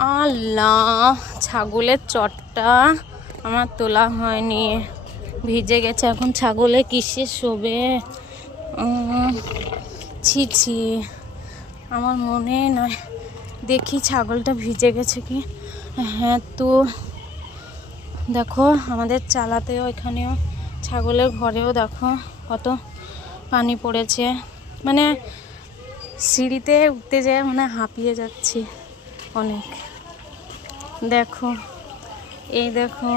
আল্লাহ, ছাগলের চটটা আমার তোলা হয়নি, ভিজে গেছে। এখন ছাগলে কিসে শোবে? ছি ছি, আমার মনে নয়। দেখি ছাগলটা ভিজে গেছে কি। হ্যাঁ, তো দেখো আমাদের চালাতেও, এখানেও ছাগলের ঘরেও দেখো কত পানি পড়েছে। মানে সিঁড়িতে উঠতে যেয়ে মানে হাঁপিয়ে যাচ্ছি অনেক। দেখো, এই দেখো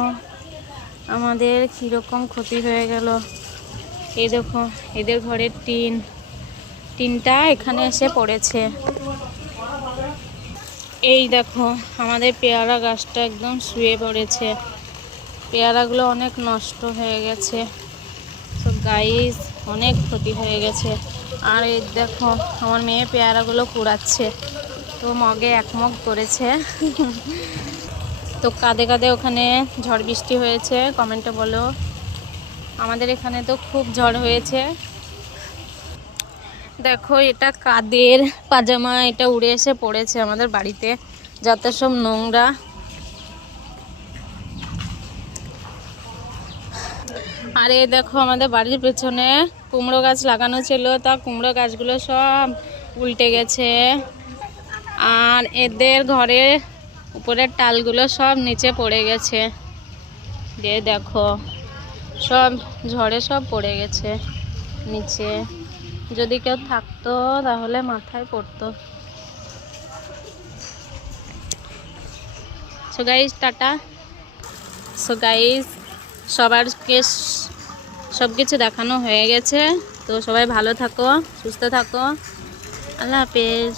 আমাদের কীরকম ক্ষতি হয়ে গেল। এই দেখো এদের ঘরের টিনটা এখানে এসে পড়েছে। এই দেখো আমাদের পেয়ারা গাছটা একদম শুয়ে পড়েছে, পেয়ারাগুলো অনেক নষ্ট হয়ে গেছে। তো গাইস, অনেক ক্ষতি হয়ে গেছে। আর এই দেখো আমার মেয়ে পেয়ারাগুলো কুড়াচ্ছে, তো মগে এক মগ করেছে। তো কাঁদে কাঁদে ওখানে ঝড় বৃষ্টি হয়েছে, কমেন্টে বলো। আমাদের এখানে তো খুব ঝড় হয়েছে। দেখো এটা কাদের পাজামা, এটা উড়ে এসে পড়েছে আমাদের বাড়িতে, যত সব নোংরা। আর এই দেখো আমাদের বাড়ির পেছনে কুমড়ো গাছ লাগানো ছিল, তা কুমড়ো গাছগুলো সব উল্টে গেছে। আর এদের ঘরে উপরের টালগুলো সব নিচে পড়ে গেছে। দিয়ে দেখো সব ঝড়ে সব পড়ে গেছে নিচে। যদি কেউ থাকতো তাহলে মাথায় পড়তো। So guys, tata. So guys, সবারকে সব কিছু দেখানো হয়ে গেছে। তো সবাই ভালো থাকো, সুস্থ থাকো। আল্লাহ হাফেজ।